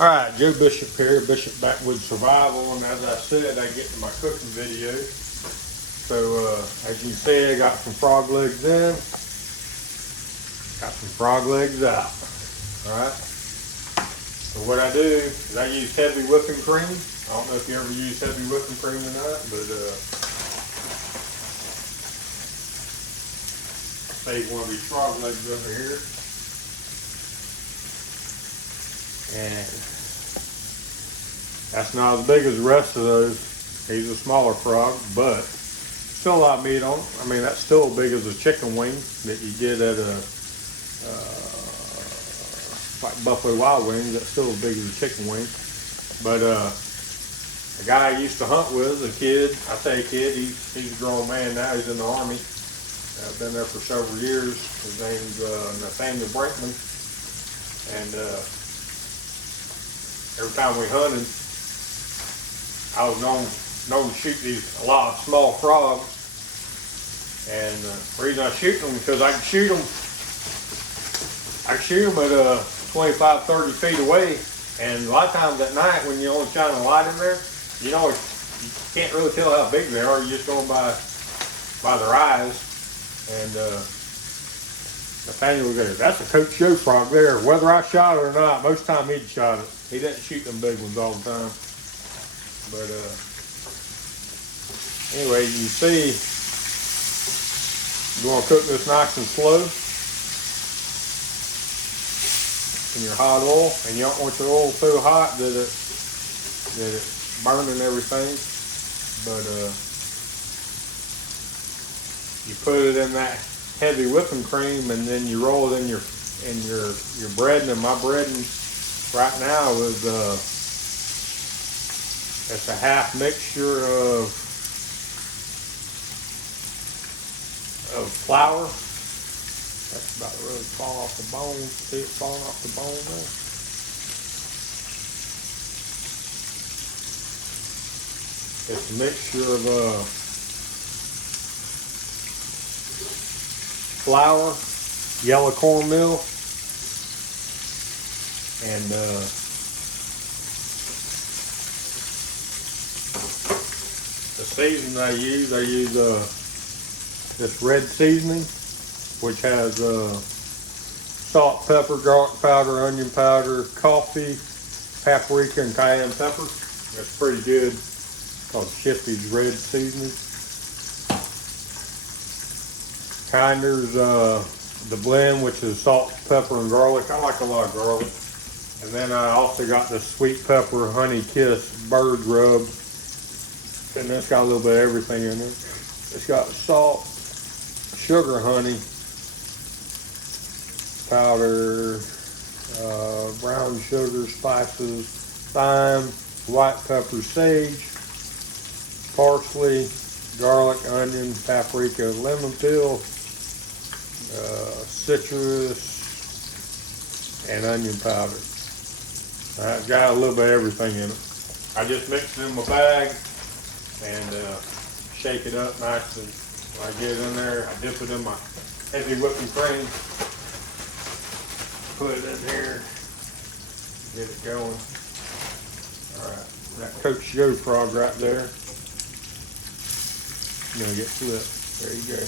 Alright, Joe Bishop here, Bishop Backwoods Survival, and as I said, I get to my cooking video. So, as you can see, I got some frog legs in, got some frog legs out. Alright, so what I do is I use heavy whipping cream. I don't know if you ever use heavy whipping cream or not, but save one of these frog legs over here. And that's not as big as the rest of those. He's a smaller frog, but still a lot of meat on him. I mean, that's still as big as a chicken wing that you get at a like Buffalo Wild Wings. That's still as big as a chicken wing. But the guy I used to hunt with as a kid, I say a kid, he's a grown man now. He's in the Army. I've been there for several years. His name's Nathaniel Brinkman, and every time we hunted, I was known to shoot a lot of small frogs. And the reason I shoot them is because I can shoot them at 25, 30 feet away. And a lot of times at night when you only shine a light in there, you can't really tell how big they are. You're just going by their eyes. And Nathaniel goes, "That's a Coach Joe frog there. Whether I shot it or not, most of the time he'd shot it. He didn't shoot them big ones all the time." But anyway, you see, you want to cook this nice and slow in your hot oil, and you don't want your oil so hot that it's burning everything. But you put it in that heavy whipping cream, and then you roll it in your breading. And my breading right now is it's a half mixture of flour. That's about to really fall off the bone. See it falling off the bone there? It's a mixture of flour, yellow cornmeal, and the seasoning I use this red seasoning, which has salt, pepper, garlic powder, onion powder, coffee, paprika, and cayenne pepper. That's pretty good. It's called Shifty's Red Seasoning. Kinder's the blend, which is salt, pepper, and garlic. I like a lot of garlic. And then I also got the sweet pepper honey kiss bird rub. And it's got a little bit of everything in it. It's got salt, sugar, honey, powder, brown sugar, spices, thyme, white pepper, sage, parsley, garlic, onion, paprika, lemon peel, citrus, and onion powder. It's got a little bit of everything in it. I just mix it in my bag and shake it up nice. And when I get it in there, I dip it in my heavy whipping cream, put it in here, get it going. All right, that Coach Joe frog right there. You're gonna get flipped. There you go.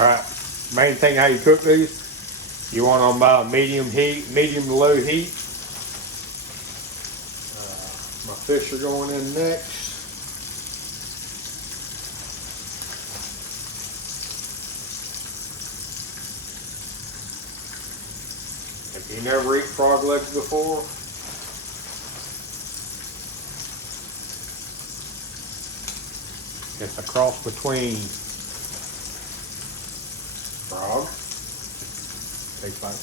All right, main thing how you cook these, you want them about medium to low heat. My fish are going in next. If you never eaten frog legs before, it's a cross between frog.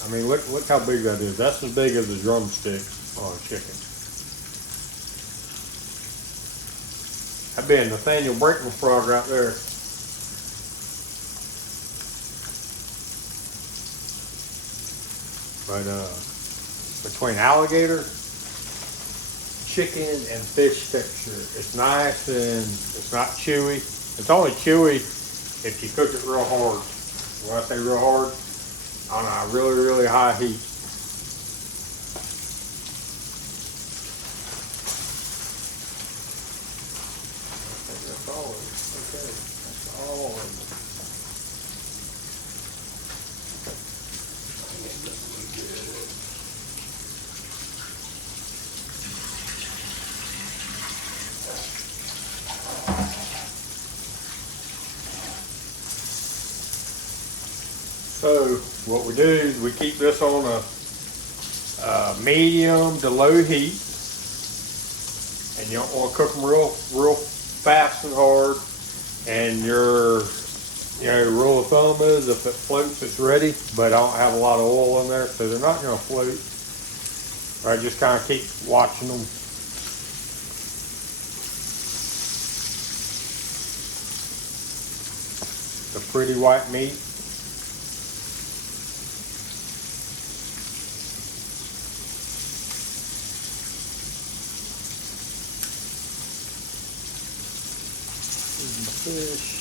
I mean, look how big that is. That's as big as a drumstick on a chicken. That'd be a Nathaniel Brinkman frog right there. But between alligator, chicken, and fish texture, it's nice and it's not chewy. It's only chewy if you cook it real hard. When I say real hard, on a really, really high heat. So what we do is we keep this on a medium to low heat, and you don't want to cook them real fast and hard. And your rule of thumb is if it floats, it's ready. But I don't have a lot of oil in there, so they're not going to float. I just kind of keep watching them. The pretty white meat. Fish.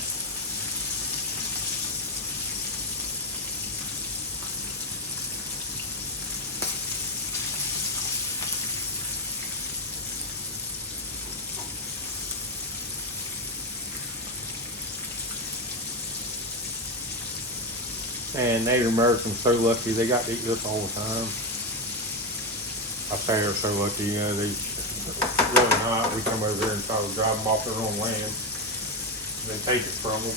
And Native Americans so lucky they got to eat this all the time. I say they're so lucky, you know, they really not. We come over here and try to drive them off their own land. They take it from them.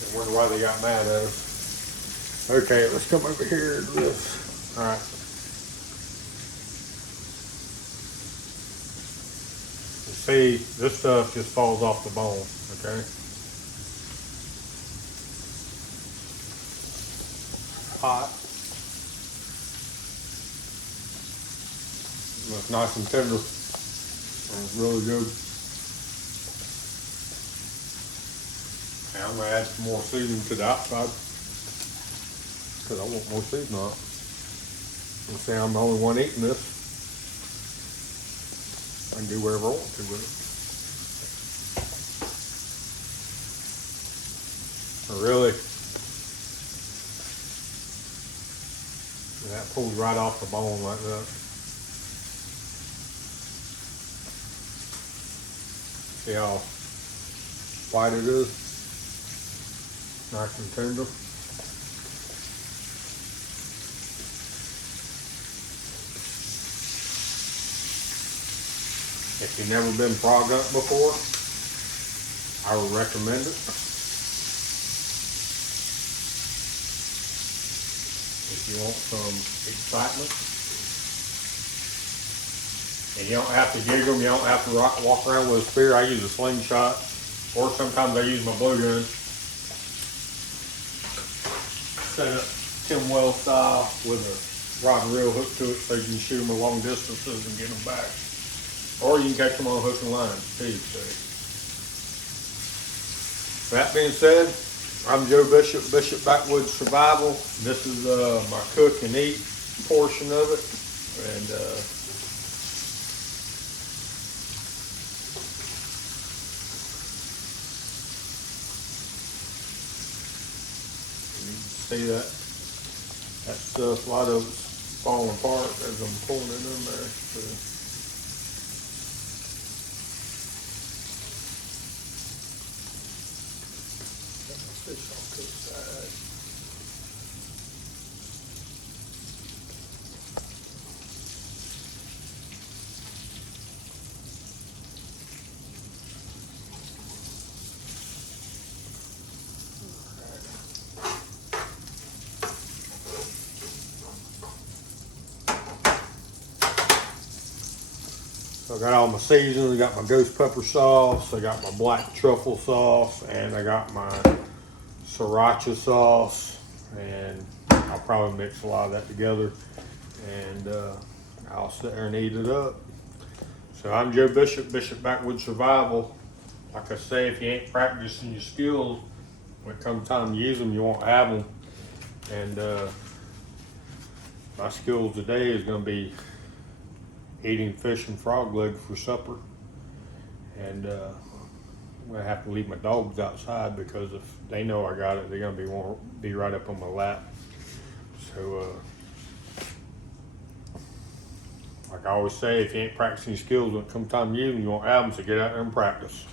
And wonder why they got mad at us. Okay, let's come over here to this. All right. You see, this stuff just falls off the bone, okay? Hot. It's nice and tender. It's really good. And I'm going to add some more seasoning to the outside because I want more seasoning on it. You see, I'm the only one eating this. I can do whatever I want to with it. Really, that pulls right off the bone like that. See how white it is? Nice and tender. If you've never been frog up before, I would recommend it. If you want some excitement. And you don't have to jig them, you don't have to walk around with a spear. I use a slingshot, or sometimes I use my blowgun. Set up Tim Wells style with a rod and reel hook to it so you can shoot them a long distances and get them back. Or you can catch them on hook and line too. So. That being said, I'm Joe Bishop, Bishop Backwoods Survival. This is my cook and eat portion of it. And see that stuff, a lot of it's falling apart as I'm pulling it in there. So. Got my fish off to the side. So I got all my seasonings. I got my ghost pepper sauce. I got my black truffle sauce, and I got my sriracha sauce. And I'll probably mix a lot of that together, and I'll sit there and eat it up. So I'm Joe Bishop, Bishop Backwoods Survival. Like I say, if you ain't practicing your skills, when it comes time to use them, you won't have them. And my skills today is going to be eating fish and frog legs for supper. And I'm gonna have to leave my dogs outside because if they know I got it, they're gonna be right up on my lap. So like I always say, if you ain't practicing your skills when it comes time to use them, you won't have them, so get out there and practice.